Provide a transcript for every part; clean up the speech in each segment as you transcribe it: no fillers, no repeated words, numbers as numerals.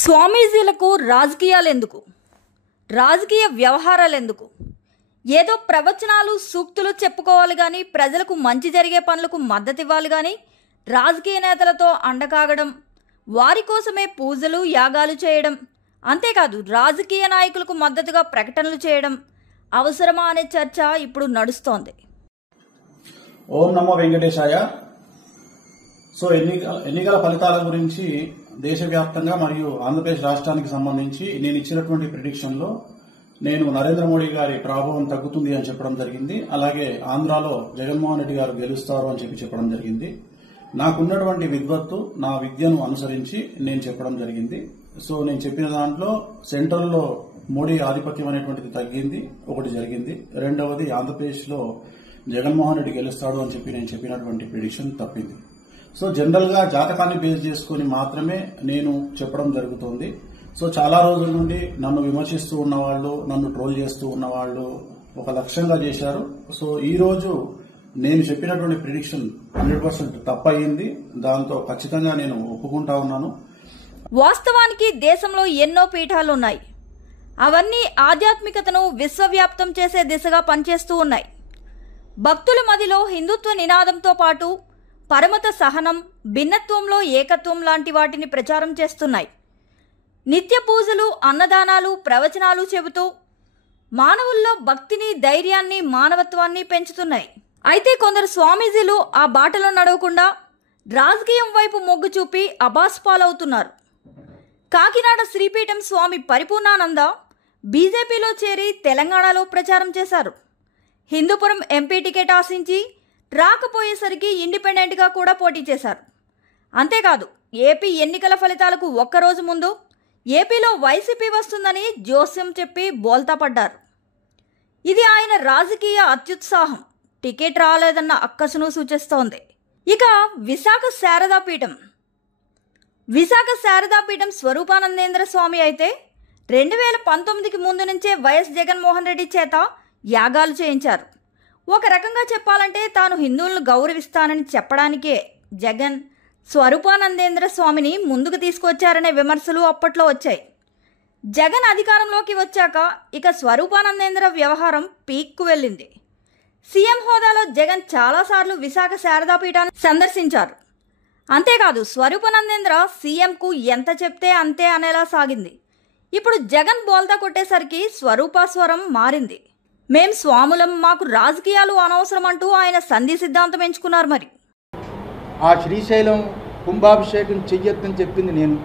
స్వామీజీలకు రాజకీయాలు ఎందుకు? రాజకీయ వ్యవహారాలు ఎందుకు? ఏదో ప్రవచనాలు సూక్తులు చెప్పుకోవాలి కానీ ప్రజలకు మంచి జరిగే పనులకు మద్దతు ఇవ్వాలి కానీ రాజకీయ నేతలతో అండకాగడం, వారి కోసమే పూజలు యాగాలు చేయడం, అంతేకాదు రాజకీయ నాయకులకు మద్దతుగా ప్రకటనలు చేయడం అవసరమా అనే చర్చ ఇప్పుడు నడుస్తోంది. ఓం నమో వెంకటేశాయ. సో ఎన్నికల ఫలితాల గురించి దేశవ్యాప్తంగా మరియు ఆంధ్రప్రదేశ్ రాష్ట్రానికి సంబంధించి నేను ఇచ్చినటువంటి ప్రిడిక్షన్ లో నేను నరేంద్ర మోడీ గారి ప్రభావం తగ్గుతుంది అని చెప్పడం జరిగింది. అలాగే ఆంధ్రాలో జగన్మోహన్ రెడ్డి గారు గెలుస్తారు అని చెప్పడం జరిగింది. నాకున్నటువంటి విద్వత్తు, నా విద్యను అనుసరించి నేను చెప్పడం జరిగింది. సో నేను చెప్పిన దాంట్లో సెంట్రల్ లో మోడీ ఆధిపత్యం అనేటువంటిది తగ్గింది, ఒకటి జరిగింది. రెండవది ఆంధ్రప్రదేశ్ లో జగన్మోహన్ రెడ్డి గెలుస్తాడు అని నేను చెప్పినటువంటి ప్రిడిక్షన్ తప్పింది. సో జనరల్ గా జాతకాన్ని బేస్ చేసుకుని మాత్రమే నేను చెప్పడం జరుగుతోంది. సో చాలా రోజుల నుండి నన్ను విమర్శిస్తూ ఉన్నవాళ్లు, నన్ను ట్రోల్ చేస్తూ ఉన్నవాళ్లు ఒక లక్ష్యంగా చేశారు. సో ఈ రోజు నేను చెప్పినటువంటి ప్రిడిక్షన్ 100% తప్పయింది. దాంతో ఖచ్చితంగా నేను ఒప్పుకుంటా ఉన్నాను. వాస్తవానికి దేశంలో ఎన్నో పీఠాలున్నాయి. అవన్నీ ఆధ్యాత్మికతను విశ్వవ్యాప్తం చేసే దిశగా పనిచేస్తూ ఉన్నాయి. భక్తుల మదిలో హిందుత్వ నినాదంతో పాటు పరమత సహనం, భిన్నత్వంలో ఏకత్వం లాంటి వాటిని ప్రచారం చేస్తున్నాయి. నిత్య పూజలు, అన్నదానాలు, ప్రవచనాలు చెబుతూ మానవుల్లో భక్తిని, ధైర్యాన్ని, మానవత్వాన్ని పెంచుతున్నాయి. అయితే కొందరు స్వామీజీలు ఆ బాటలో నడవకుండా రాజకీయం వైపు మొగ్గు చూపి అబాస్పాలవుతున్నారు. కాకినాడ శ్రీపీఠం స్వామి పరిపూర్ణానంద బీజేపీలో చేరి తెలంగాణలో ప్రచారం చేశారు. హిందూపురం ఎంపీ టికెట్ ఆశించి రాకపోయేసరికి ఇండిపెండెంట్గా కూడా పోటీ చేశారు. అంతేకాదు ఏపీ ఎన్నికల ఫలితాలకు ఒక్కరోజు ముందు ఏపీలో వైసీపీ వస్తుందని జోస్యం చెప్పి బోల్తా పడ్డారు. ఇది ఆయన రాజకీయ అత్యుత్సాహం, టికెట్ రాలేదన్న అక్కసును సూచిస్తోంది. ఇక విశాఖ శారదాపీఠం స్వరూపానందేంద్ర స్వామి అయితే 2019కి ముందు నుంచే వైఎస్ జగన్మోహన్ రెడ్డి చేత యాగాలు చేయించారు. ఒక రకంగా చెప్పాలంటే తాను హిందువులను గౌరవిస్తానని చెప్పడానికే జగన్ స్వరూపానందేంద్ర స్వామిని ముందుకు తీసుకొచ్చారనే విమర్శలు అప్పట్లో వచ్చాయి. జగన్ అధికారంలోకి వచ్చాక ఇక స్వరూపానందేంద్ర వ్యవహారం పీక్కు వెళ్ళింది. సీఎం హోదాలో జగన్ చాలాసార్లు విశాఖ శారదాపీఠాన్ని సందర్శించారు. అంతేకాదు స్వరూపానందేంద్ర సీఎంకు ఎంత చెప్తే అంతే అనేలా సాగింది. ఇప్పుడు జగన్ బోల్తా కొట్టేసరికి స్వరూపాస్వరం మారింది. మేం స్వాములం, మాకు రాజకీయాలు అనవసరం అంటూ ఆయన సంధి సిద్ధాంతం ఎంచుకున్నారు. మరి ఆ శ్రీశైలం కుంభాభిషేకం చెయ్యొద్దని చెప్పింది నేను,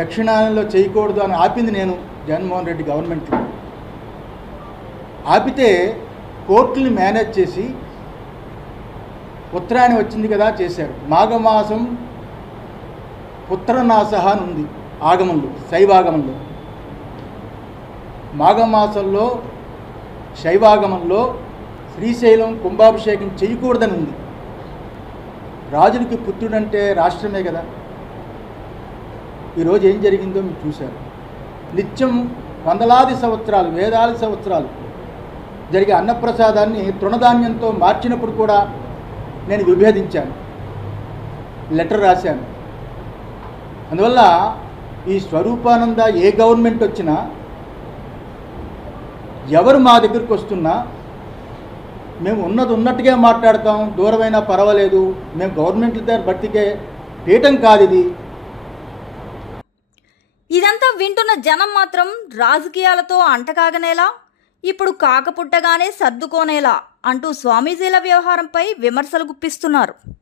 దక్షిణాయనంలో చేయకూడదు అని ఆపింది నేను. జగన్మోహన్ రెడ్డి గవర్నమెంట్లో ఆపితే కోర్టుని మేనేజ్ చేసి ఉత్తరాయణం వచ్చింది కదా చేశారు. మాఘమాసం పుత్రనాశ అని ఉంది ఆగమంలో, శైవాగమంలో. మాఘమాసంలో శైవాగమంలో శ్రీశైలం కుంభాభిషేకం చేయకూడదని ఉంది. రాజునికి పుత్రుడంటే రాష్ట్రమే కదా. ఈరోజు ఏం జరిగిందో మీరు చూశారు. నిత్యం వందలాది సంవత్సరాలు, వేలాది సంవత్సరాలు జరిగే అన్నప్రసాదాన్ని తృణధాన్యంతో మార్చినప్పుడు కూడా నేను విభేదించాను, లెటర్ రాశాను. అందువల్ల ఈ స్వరూపానంద ఏ గవర్నమెంట్ వచ్చినా, ఎవరు మా దగ్గరికి వస్తున్నా మేము ఉన్నది ఉన్నట్టుగా మాట్లాడతాం. దూరమైనా పర్వాలేదు, మేము గవర్నమెంట్ దగ్గర బట్టికే పీఠం కాదు ఇది. ఇదంతా వింటున్న జనం మాత్రం రాజకీయాలతో అంటకాగనేలా, ఇప్పుడు కాకపుట్టగానే సర్దుకోనేలా అంటూ స్వామీజీల వ్యవహారంపై విమర్శలు గుప్పిస్తున్నారు.